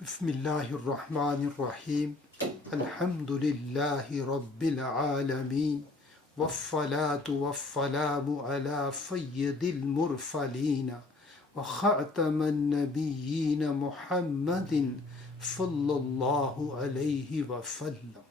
بسم الله الرحمن الرحيم الحمد لله رب العالمين والصلاة والسلام على سيد المرسلين وخاتم النبيين محمد صلى الله عليه وسلم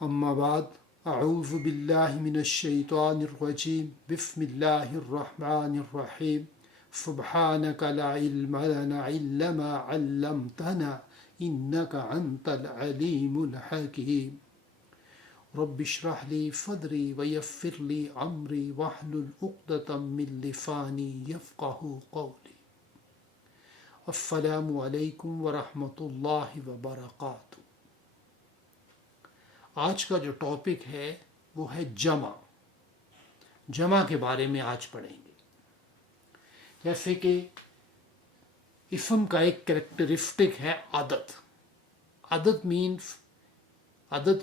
أما بعد أعوذ بالله من الشيطان الرجيم بسم الله الرحمن الرحيم سبحانك لا علم لنا إلا ما علمتنا إنك أنت العليم الحكيم رب اشرح لي صدري ويسر لي أمري واحلل عقدة من لساني يفقهوا قولي السلام علیکم ورحمۃ اللہ وبرکاتہ۔ آج کا جو ٹاپک ہے وہ ہے جمع کے بارے میں آج پڑھیں گے۔ جیسے کہ اسم کا ایک کریکٹرسٹک ہے عدد۔ عدد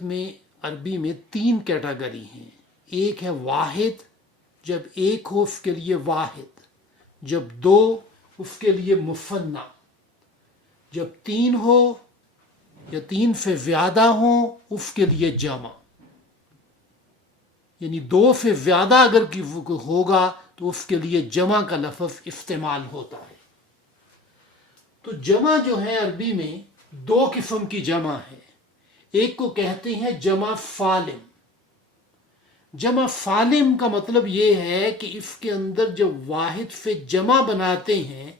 میں عربی میں 3 کیٹیگری ہیں۔ ایک ہے واحد، جب ایک ہو اس کے لیے واحد، جب 2 اس کے لیے مثنی، جب 3 ہو یا 3 سے زیادہ ہوں اس کے لیے جمع، یعنی 2 سے زیادہ اگر ہوگا تو اس کے لیے جمع کا لفظ استعمال ہوتا ہے۔ تو جمع جو ہے عربی میں 2 قسم کی جمع ہے۔ ایک کو کہتے ہیں جمع سالم۔ جمع سالم کا مطلب یہ ہے کہ اس کے اندر جب واحد سے جمع بناتے ہیں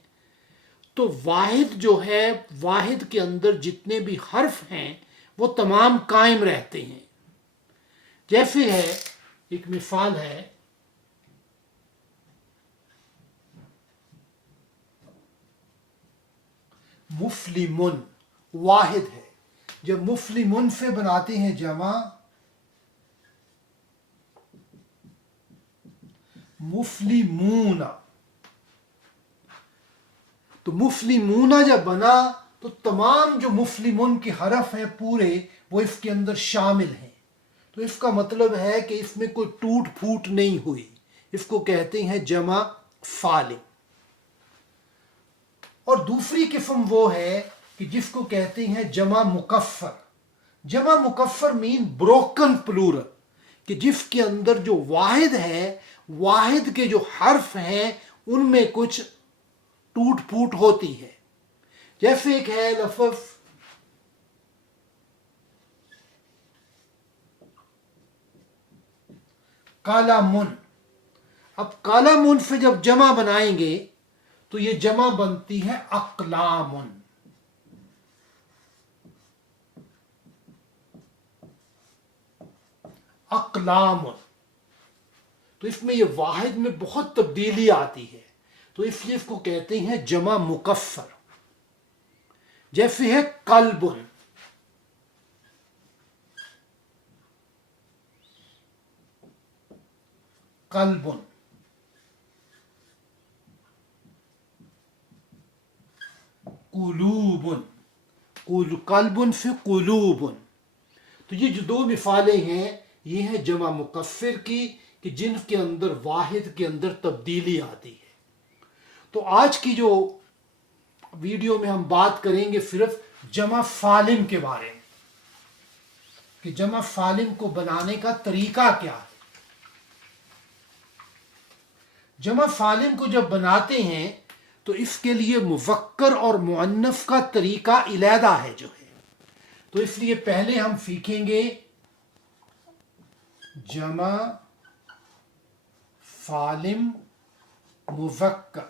تو واحد جو ہے، واحد کے اندر جتنے بھی حرف ہیں وہ تمام قائم رہتے ہیں۔ جیسے ہے، ایک مثال ہے، مسلمن واحد ہے، جب مسلمن سے بناتے ہیں جمع، مسلمون، تو مسلمون جب بنا تو تمام جو مسلمون کے حرف ہیں پورے وہ اس کے اندر شامل ہیں۔ تو اس کا مطلب ہے کہ اس میں کوئی ٹوٹ پھوٹ نہیں ہوئی۔ اس کو کہتے ہیں جمع سالم۔ اور دوسری قسم وہ ہے کہ جس کو کہتے ہیں جمع مکفر۔ جمع مکفر مین بروکن پلورل، کہ جس کے اندر جو واحد ہے، واحد کے جو حرف ہیں ان میں کچھ ٹوٹ پھوٹ ہوتی ہے۔ جیسے ایک ہے لفظ قلم۔ اب قلم سے جب جمع بنائیں گے تو یہ جمع بنتی ہے اقلام۔ اقلام، تو اس میں یہ واحد میں بہت تبدیلی آتی ہے، تو اس لیے اس کو کہتے ہیں جمع مکفر۔ جیسے ہے قلب۔ قلب، قلوب، قلب سے قلوب۔ تو یہ جو 2 مثالیں ہیں یہ ہیں جمع مکفر کی، کہ جن کے اندر واحد کے اندر تبدیلی آتی ہے۔ تو آج کی جو ویڈیو میں ہم بات کریں گے صرف جمع سالم کے بارے میں، کہ جمع سالم کو بنانے کا طریقہ کیا ہے۔ جمع سالم کو جب بناتے ہیں تو اس کے لیے مذکر اور مؤنث کا طریقہ علیحدہ ہے جو ہے۔ تو اس لیے پہلے ہم سیکھیں گے جمع سالم مذکر،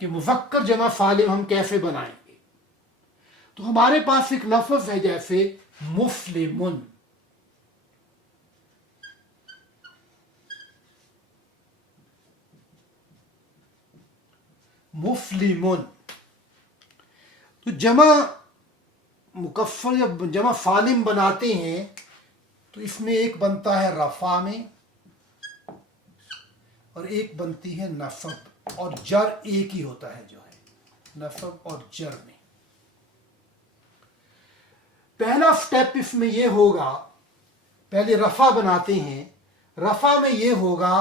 کہ مذکر جمع سالم ہم کیسے بنائیں گے۔ تو ہمارے پاس ایک لفظ ہے جیسے مسلمن۔ مسلمن، تو جمع مکفر جب جمع سالم بناتے ہیں تو اس میں ایک بنتا ہے رفع میں اور ایک بنتی ہے نصب، اور جر ایک ہی ہوتا ہے جو ہے نصب اور جر میں۔ پہلا سٹیپ اس میں یہ ہوگا، پہلے رفع بناتے ہیں، رفع میں یہ ہوگا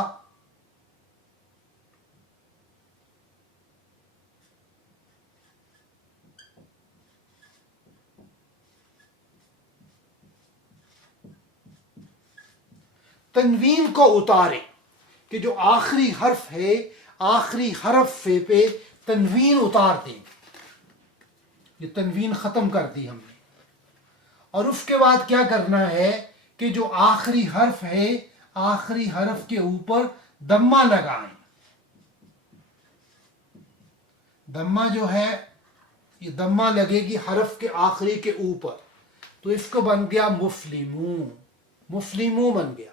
تنوین کو اتاریں کہ جو آخری حرف ہے آخری حرف پہ تنوین اتار دیں. یہ تنوین ختم کر دی ہم نے. اور اس کے بعد کیا کرنا ہے کہ جو آخری حرف ہے آخری حرف کے اوپر دمہ لگائیں. دمہ جو ہے یہ دمہ لگے گی حرف کے آخری کے اوپر، تو اس کو بن گیا مفلمو. مفلمو بن گیا.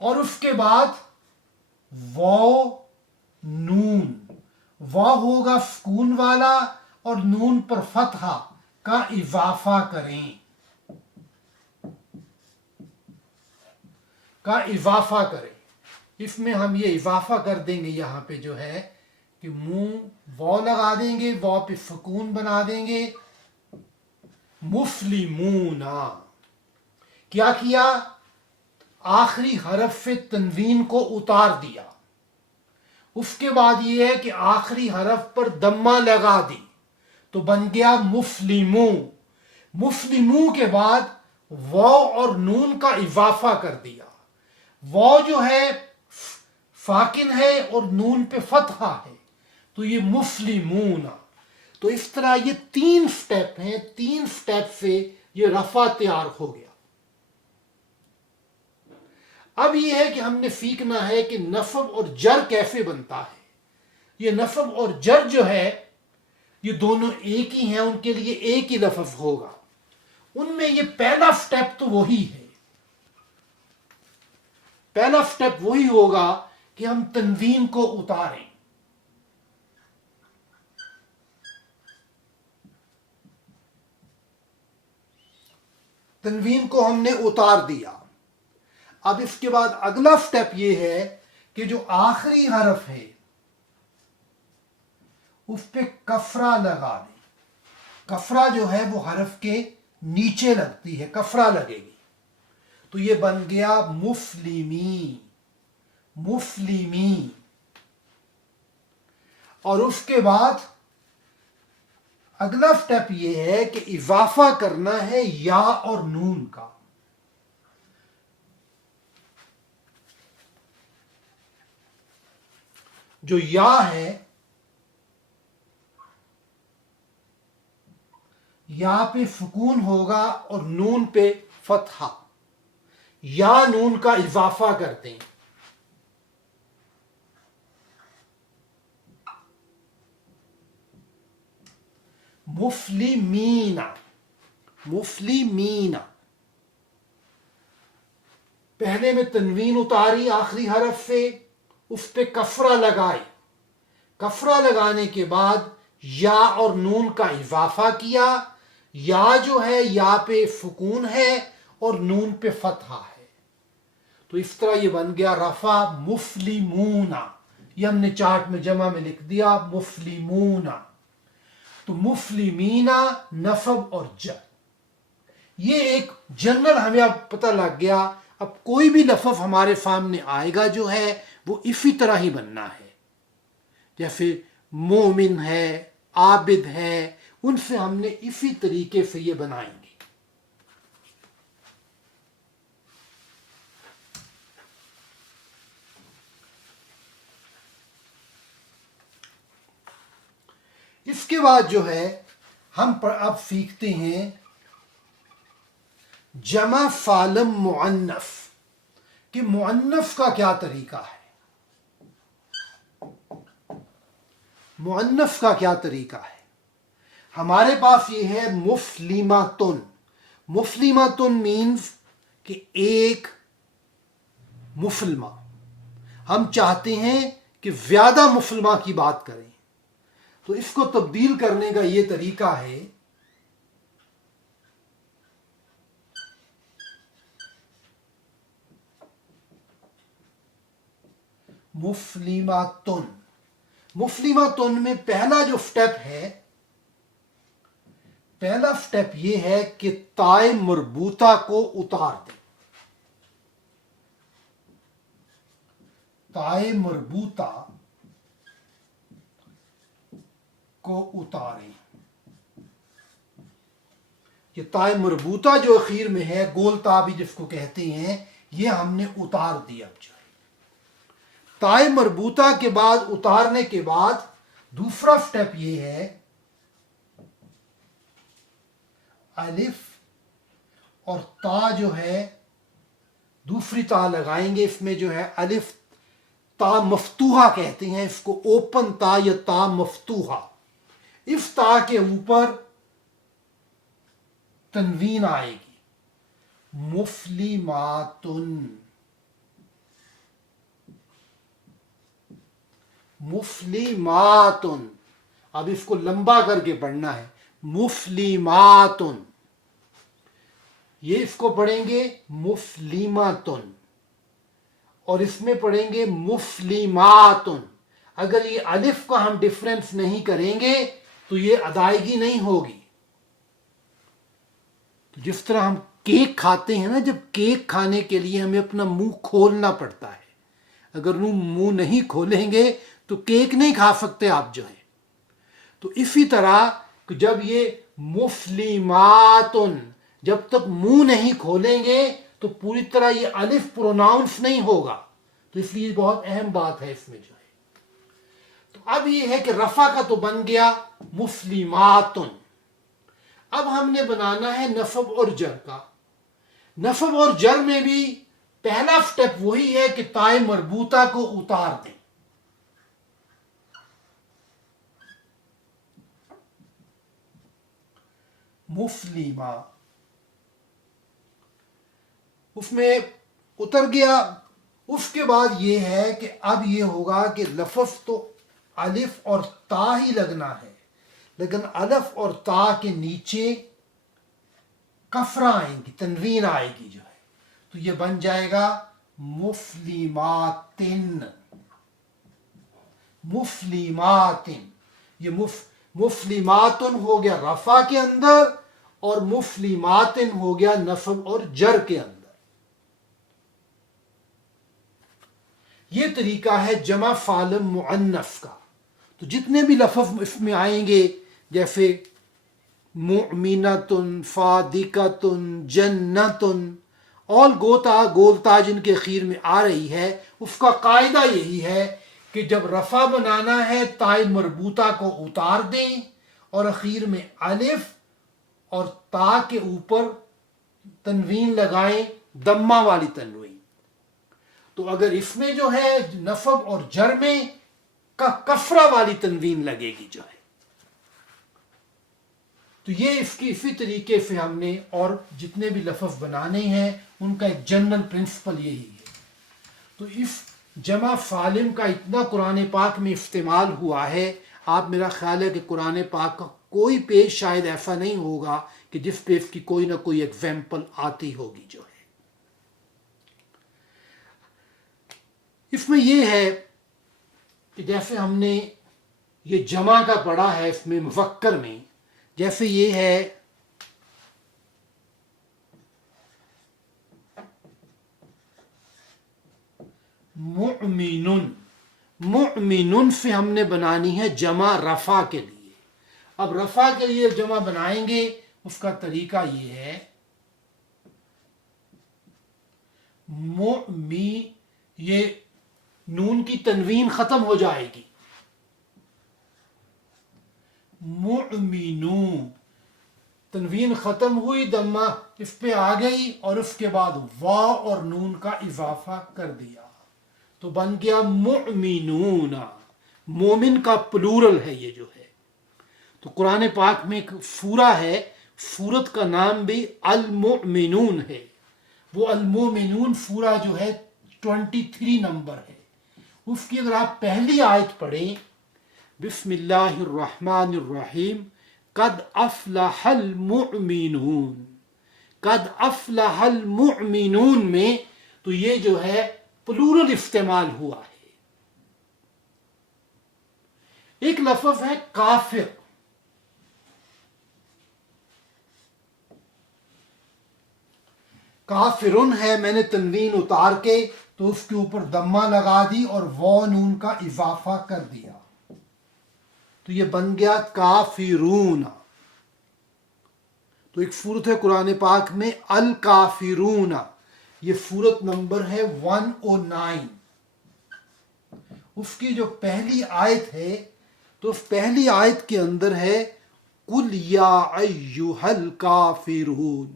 اور اس کے بعد واو نون. واو ہوگا سکون والا اور نون پر فتحہ کا اضافہ کریں. کا اضافہ کریں. اس میں ہم یہ اضافہ کر دیں گے یہاں پہ جو ہے کہ منہ واو لگا دیں گے، واو پہ سکون بنا دیں گے. مفلمونا. کیا کیا؟ آخری حرف سے تنوین کو اتار دیا. اس کے بعد یہ ہے کہ آخری حرف پر دمہ لگا دی تو بن گیا مفلمو. مفلمو کے بعد واو اور نون کا اضافہ کر دیا. واو جو ہے ساکن ہے اور نون پہ فتحہ ہے تو یہ مفلمون. تو اس طرح یہ 3 سٹیپ ہیں. 3 سٹیپ سے یہ رفع تیار ہو گیا. اب یہ ہے کہ ہم نے سیکھنا ہے کہ نصب اور جر کیسے بنتا ہے. یہ نصب اور جر جو ہے یہ دونوں ایک ہی ہیں، ان کے لیے ایک ہی لفظ ہوگا. ان میں یہ پہلا سٹیپ تو وہی ہے. پہلا سٹیپ وہی ہوگا کہ ہم تنوین کو اتاریں. تنوین کو ہم نے اتار دیا. اب اس کے بعد اگلا سٹیپ یہ ہے کہ جو آخری حرف ہے اس پہ کفرہ لگا دیں. کفرہ جو ہے وہ حرف کے نیچے لگتی ہے، کفرہ لگے گی تو یہ بن گیا مفلمی. مفلمی. اور اس کے بعد اگلا سٹیپ یہ ہے کہ اضافہ کرنا ہے یا اور نون کا. جو یا ہے یا پہ سکون ہوگا اور نون پہ فتحہ. یا نون کا اضافہ کرتے ہیں. مفلمین. مفلمین. پہلے میں تنوین اتاری آخری حرف سے، اس پہ کفرہ لگائی. کفرہ لگانے کے بعد یا اور نون کا اضافہ کیا. یا جو ہے یا پہ سکون ہے اور نون پہ فتحہ ہے تو اس طرح یہ بن گیا رفع مفلمون. یہ ہم نے چارٹ میں جمع میں لکھ دیا مفلمون. تو مفلمین نصب اور جر. یہ ایک جنرل ہمیں اب پتہ لگ گیا. اب کوئی بھی لفظ ہمارے سامنے آئے گا جو ہے وہ اسی طرح ہی بننا ہے. جیسے مومن ہے، عابد ہے، ان سے ہم نے اسی طریقے سے یہ بنائیں گے. اس کے بعد جو ہے ہم اب سیکھتے ہیں جمع سالم مؤنث کہ مؤنث کا کیا طریقہ ہے. مؤنث کا کیا طریقہ ہے. ہمارے پاس یہ ہے مفلماتن. مفلماتن مینز کہ ایک مسلمہ. ہم چاہتے ہیں کہ زیادہ مسلمہ کی بات کریں تو اس کو تبدیل کرنے کا یہ طریقہ ہے مفلماتن. مفلماتن میں پہلا جو سٹیپ ہے، پہلا سٹیپ یہ ہے کہ تائے مربوطہ کو اتار دیں. تائے مربوطہ کو اتاریں. یہ تائے مربوطہ جو اخیر میں ہے، گول تا بھی جس کو کہتے ہیں، یہ ہم نے اتار دیا. اب جو ہے تائے مربوطہ کے بعد اتارنے کے بعد دوسرا سٹیپ یہ ہے الف اور تا جو ہے دوسری تا لگائیں گے. اس میں جو ہے الف تا مفتوحہ کہتے ہیں اس کو, اوپن تا یا تا مفتوحہ. اس تا کے اوپر تنوین آئے گی مفلیماتن. مفلیماتن, اب اس کو لمبا کر کے پڑھنا ہے مفلیماتن. یہ اس کو پڑھیں گے مفلیماتن اور اس میں پڑھیں گے مفلیماتن. اگر یہ الف کا ہم ڈفرنس نہیں کریں گے تو یہ ادائیگی نہیں ہوگی. جس طرح ہم کیک کھاتے ہیں نا, جب کیک کھانے کے لیے ہمیں اپنا منہ کھولنا پڑتا ہے. اگر منہ نہیں کھولیں گے تو کیک نہیں کھا سکتے آپ جو ہے. تو اسی طرح جب یہ مفلیماتن, جب تک منہ نہیں کھولیں گے تو پوری طرح یہ الف پروناؤنس نہیں ہوگا. تو اس لیے بہت اہم بات ہے اس میں جو ہے. تو اب یہ ہے کہ رفع کا تو بن گیا مفلیماتن. اب ہم نے بنانا ہے نصب اور جر کا. نصب اور جر میں بھی پہلا سٹیپ وہی ہے کہ تائے مربوطہ کو اتار دیں. مفلیما اس میں اتر گیا. اس کے بعد یہ ہے کہ اب یہ ہوگا کہ لفظ تو الف اور تا ہی لگنا ہے, لیکن الف اور تا کے نیچے کفرہ آئیں گی, تنوین آئے گی جو ہے. تو یہ بن جائے گا مفلیماتن. مفلیماتن, یہ مفلیماتن ہو گیا رفع کے اندر اور مفلیماتن ہو گیا نصب اور جر کے اندر. یہ طریقہ ہے جمع فعل مؤنث کا. تو جتنے بھی لفظ اس میں آئیں گے جیسے مؤمنتن, فادکتن, جنتن, اور گولتا جن کے اخیر میں آ رہی ہے, اس کا قاعدہ یہی ہے کہ جب رفع بنانا ہے تائے مربوطہ کو اتار دیں اور اخیر میں الف اور تا کے اوپر تنوین لگائیں, دمہ والی تنوین. تو اگر اس میں جو ہے نصب اور جر میں کفرہ والی تنوین لگے گی جو ہے. تو یہ اس کی اسی طریقے سے ہم نے اور جتنے بھی لفظ بنانے ہیں ان کا ایک جنرل پرنسپل یہی ہے. تو اس جمع فعلم کا اتنا قرآن پاک میں استعمال ہوا ہے, آپ میرا خیال ہے کہ قرآن پاک کا کوئی پیج شاید ایسا نہیں ہوگا کہ جس پہ اس کی کوئی نہ کوئی ایگزامپل آتی ہوگی جو ہے. اس میں یہ ہے کہ جیسے ہم نے یہ جمع کا پڑھا ہے اس میں مذکر میں, جیسے یہ ہے مؤمنن. مؤمنن سے ہم نے بنانی ہے جمع رفع کے لیے. اب رفع کے لیے جمع بنائیں گے اس کا طریقہ یہ ہے یہ نون کی تنوین ختم ہو جائے گی, مؤمنون, تنوین ختم ہوئی, دمہ اس پہ آ گئی اور اس کے بعد وا اور نون کا اضافہ کر دیا تو بن گیا مؤمنون. مومن کا پلورل ہے یہ جو ہے. تو قرآن پاک میں ایک سورہ ہے, سورت کا نام بھی المؤمنون ہے. وہ المؤمنون سورہ جو ہے 23 نمبر ہے. اس کی اگر آپ پہلی آیت پڑھیں بسم اللہ الرحمن الرحیم, قد افلح المؤمنون, قد افلح المؤمنون میں تو یہ جو ہے پلورل استعمال ہوا ہے. ایک لفظ ہے کافر. کافرن ہے, میں نے تنوین اتار کے تو اس کے اوپر دمہ لگا دی اور و نون کا اضافہ کر دیا تو یہ بن گیا کافرون. تو ایک صورت ہے قرآن پاک میں الکافرون, یہ سورت نمبر ہے 109. اس کی جو پہلی آیت ہے تو اس پہلی آیت کے اندر ہے قُلْ يَا أَيُّهَا الْكَافِرُونَ.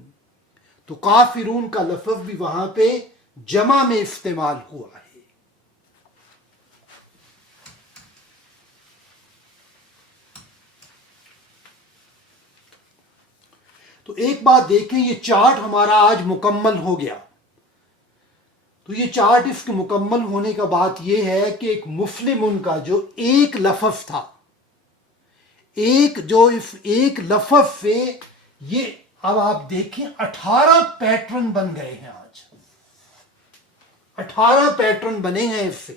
تو کافرون کا لفظ بھی وہاں پہ جمع میں استعمال ہوا ہے. تو ایک بات دیکھیں، یہ چارٹ ہمارا آج مکمل ہو گیا. تو یہ چارٹ اس کے مکمل ہونے کا بات یہ ہے کہ ایک مسلم ان کا جو ایک لفظ تھا، اس ایک لفظ سے یہ اب آپ دیکھیں 18 پیٹرن بن گئے ہیں. آج 18 پیٹرن بنے ہیں اس سے.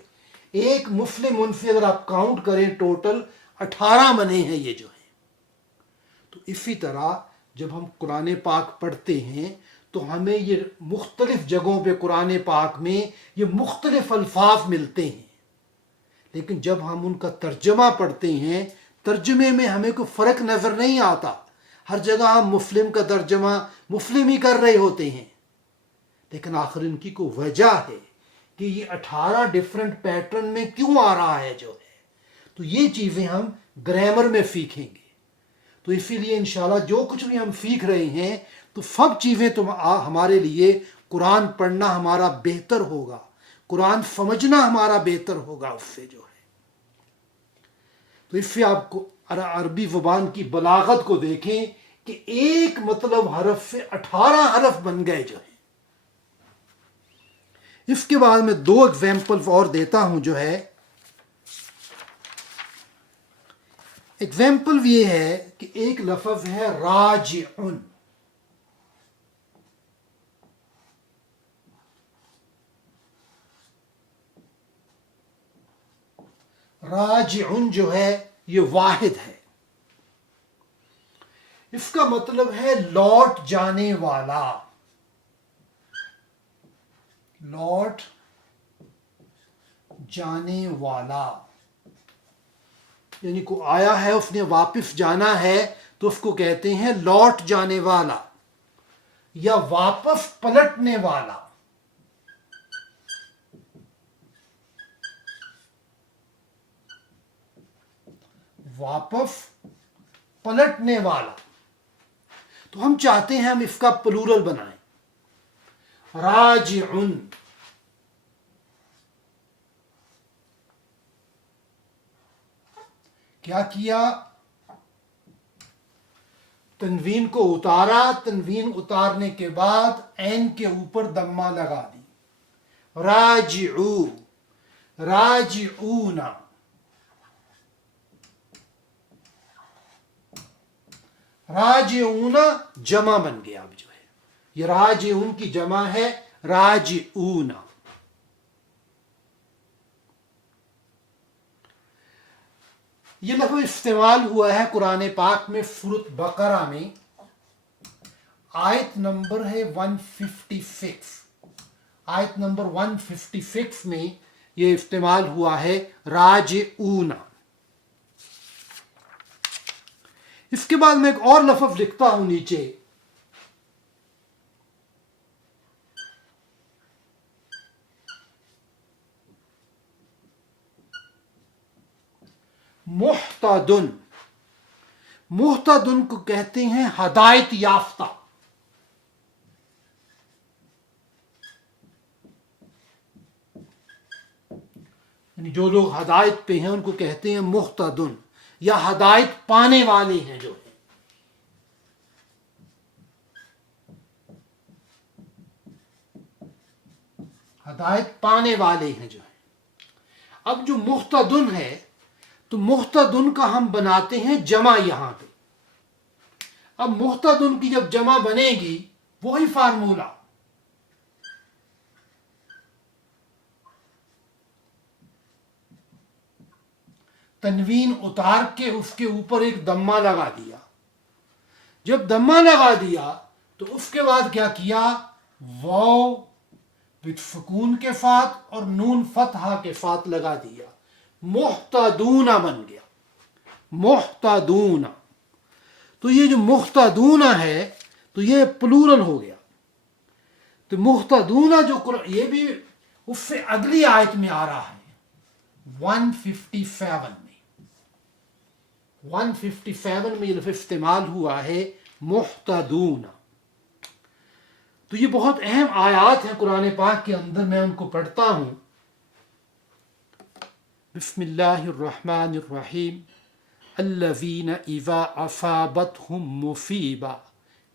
ایک مسلم ان سے اگر آپ کاؤنٹ کریں ٹوٹل 18 بنے ہیں یہ جو ہیں. تو اسی طرح جب ہم قرآن پاک پڑھتے ہیں تو ہمیں یہ مختلف جگہوں پہ قرآن پاک میں یہ مختلف الفاظ ملتے ہیں، لیکن جب ہم ان کا ترجمہ پڑھتے ہیں ترجمے میں ہمیں کوئی فرق نظر نہیں آتا. ہر جگہ ہم مسلم کا ترجمہ مسلم ہی کر رہے ہوتے ہیں، لیکن آخر ان کی کوئی وجہ ہے کہ یہ 18 ڈیفرنٹ پیٹرن میں کیوں آ رہا ہے جو ہے. تو یہ چیزیں ہم گرامر میں سیکھیں گے. تو اسی لیے انشاءاللہ جو کچھ بھی ہم سیکھ رہے ہیں تو سب چیزیں ہمارے لیے قرآن پڑھنا ہمارا بہتر ہوگا، قرآن سمجھنا ہمارا بہتر ہوگا اس سے جو ہے. تو اس سے آپ کو عربی زبان کی بلاغت کو دیکھیں کہ ایک مطلب حرف سے 18 حرف بن گئے جو ہیں. اس کے بعد میں 2 ایگزامپل اور دیتا ہوں جو ہے. ایگزامپل یہ ہے کہ ایک لفظ ہے راجعن. راجعن جو ہے یہ واحد ہے. اس کا مطلب ہے لوٹ جانے والا. لوٹ جانے والا یعنی کو آیا ہے اس نے واپس جانا ہے تو اس کو کہتے ہیں لوٹ جانے والا یا واپس پلٹنے والا. واپس پلٹنے والا. تو ہم چاہتے ہیں ہم اس کا پلورل بنائیں. راجعن. کیا کیا؟ تنوین کو اتارا، تنوین اتارنے کے بعد عین کے اوپر دمہ لگا دی. راجعو، راجعون. راجعون جمع بن گیا. اب جو ہے یہ راجعون کی جمع ہے راجعون. یہ لفظ استعمال ہوا ہے قرآن پاک میں سورۃ بقرہ میں. آیت نمبر ہے 156. آیت نمبر 156 میں یہ استعمال ہوا ہے راجعون. اس کے بعد میں ایک اور لفظ لکھتا ہوں نیچے. محتدن. محتدن کو کہتے ہیں ہدایت یافتہ. یعنی جو لوگ ہدایت پہ ہیں ان کو کہتے ہیں محتدن یا ہدایت پانے والے ہیں جو ہیں. ہدایت پانے والے ہیں جو ہیں. اب جو محتدن ہے تو محتدن کا ہم بناتے ہیں جمع یہاں پہ. اب محتدن کی جب جمع بنے گی وہی فارمولا. تنوین اتار کے اس کے اوپر ایک دمہ لگا دیا. جب دمہ لگا دیا تو اس کے بعد کیا کیا؟ واو سکون کے ساتھ اور نون فتحہ کے ساتھ لگا دیا. محتدون بن گیا. محتدون. تو یہ جو محتدون ہے تو یہ پلورل ہو گیا. تو محتدون جو قرآن، یہ بھی اس سے اگلی آیت میں آ رہا ہے 157 میں، 157 میں یہ لفظ استعمال ہوا ہے محتدون. تو یہ بہت اہم آیات ہیں قرآن پاک کے اندر، میں ان کو پڑھتا ہوں. بسم اللہ الرحمن الرحیم. الذین اذا اصابتهم مصیبہ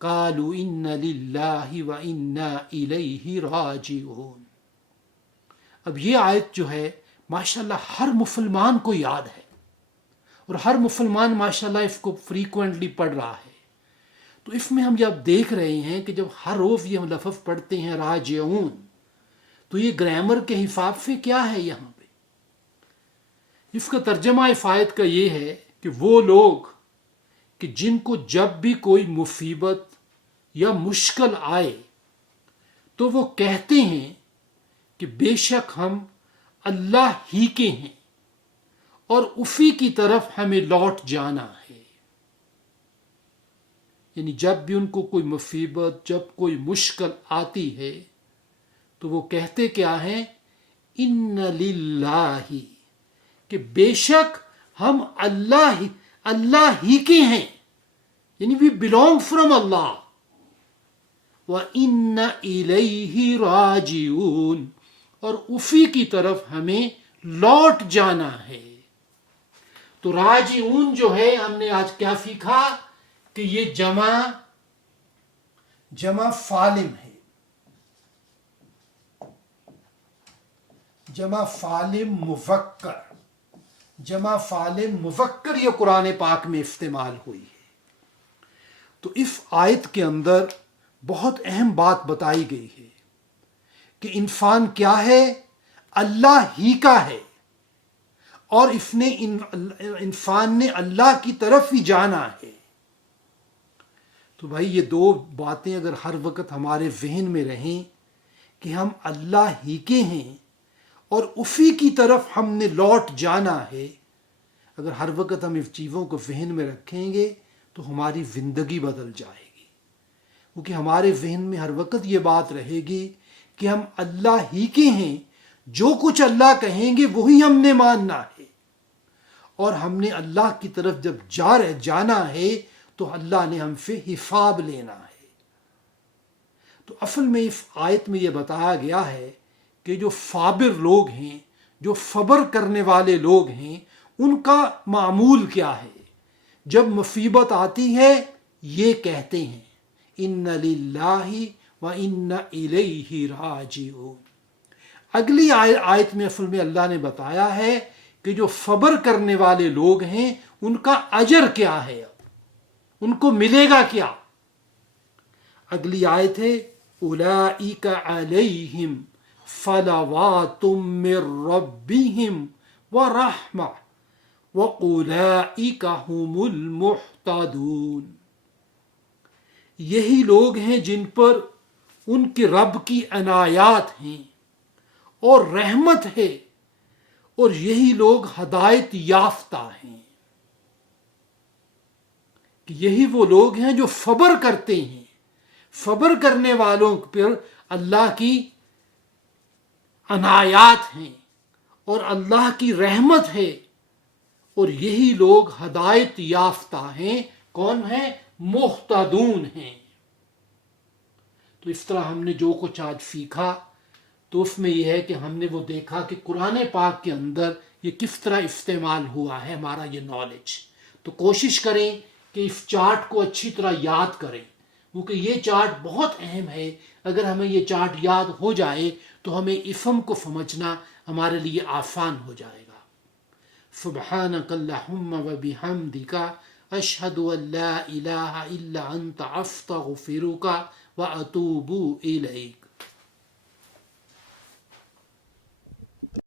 قالوا ان للہ وانا الیہ راجعون. اب یہ آیت جو ہے ماشاءاللہ ہر مسلمان کو یاد ہے، اور ہر مسلمان ماشاءاللہ اس کو فریکوینٹلی پڑھ رہا ہے. تو اس میں ہم جب دیکھ رہے ہیں کہ جب ہر روز یہ ہم لفظ پڑھتے ہیں راجعون، تو یہ گرامر کے حساب سے کیا ہے یہاں پہ؟ اس کا ترجمہ اس آیت کا یہ ہے کہ وہ لوگ کہ جن کو جب بھی کوئی مصیبت یا مشکل آئے تو وہ کہتے ہیں کہ بے شک ہم اللہ ہی کے ہیں اور اسی کی طرف ہمیں لوٹ جانا ہے. یعنی جب بھی ان کو کوئی مصیبت، جب کوئی مشکل آتی ہے تو وہ کہتے کیا ہیں؟ ان للہ، کہ بے شک ہم اللہ ہی کے ہیں، یعنی we belong from Allah. وَإِنَّ إِلَيْهِ رَاجِعُونَ، اور اسی کی طرف ہمیں لوٹ جانا ہے. تو راجعون جو ہے ہم نے آج کیا سیکھا کہ یہ جمع فالم ہے، جمع فالم مذکر، جمع فالم مذکر یہ قرآن پاک میں استعمال ہوئی ہے. تو اس آیت کے اندر بہت اہم بات بتائی گئی ہے کہ انسان کیا ہے؟ اللہ ہی کا ہے، اور انسان نے اللہ کی طرف ہی جانا ہے. تو بھائی یہ دو باتیں اگر ہر وقت ہمارے ذہن میں رہیں کہ ہم اللہ ہی کے ہیں اور اسی کی طرف ہم نے لوٹ جانا ہے، اگر ہر وقت ہم اس چیزوں کو ذہن میں رکھیں گے تو ہماری زندگی بدل جائے گی. کیونکہ ہمارے ذہن میں ہر وقت یہ بات رہے گی کہ ہم اللہ ہی کے ہیں، جو کچھ اللہ کہیں گے وہی ہم نے ماننا ہے، اور ہم نے اللہ کی طرف جب جانا ہے تو اللہ نے ہم سے حساب لینا ہے. تو اصل میں اس آیت میں یہ بتایا گیا ہے کہ جو صابر لوگ ہیں، جو صبر کرنے والے لوگ ہیں، ان کا معمول کیا ہے؟ جب مصیبت آتی ہے یہ کہتے ہیں ان للہ وان الیہ راجعون. اگلی آیت میں اصل میں اللہ نے بتایا ہے کہ جو صبر کرنے والے لوگ ہیں ان کا اجر کیا ہے، ان کو ملے گا کیا. اگلی آیت ہے اولئک علیہم صلوات من ربہم ورحمہ وَأُولَئِكَ هُمُ الْمُحْتَدُونَ. یہی لوگ ہیں جن پر ان کے رب کی عنایات ہیں اور رحمت ہے، اور یہی لوگ ہدایت یافتہ ہیں. کہ یہی وہ لوگ ہیں جو صبر کرتے ہیں، صبر کرنے والوں پر اللہ کی عنایات ہیں اور اللہ کی رحمت ہے، اور یہی لوگ ہدایت یافتہ ہیں. کون ہیں؟ محتدون ہیں. تو اس طرح ہم نے جو کچھ آج سیکھا تو اس میں یہ ہے کہ ہم نے وہ دیکھا کہ قرآن پاک کے اندر یہ کس طرح استعمال ہوا ہے ہمارا یہ نالج. تو کوشش کریں کہ اس چارٹ کو اچھی طرح یاد کریں، کیونکہ یہ چارٹ بہت اہم ہے. اگر ہمیں یہ چارٹ یاد ہو جائے تو ہمیں اسم کو سمجھنا ہمارے لیے آسان ہو جائے گا. سبحانک اللہم و بحمدک اشہد ان لا الہ الا انت استغفرک و اتوب الیک.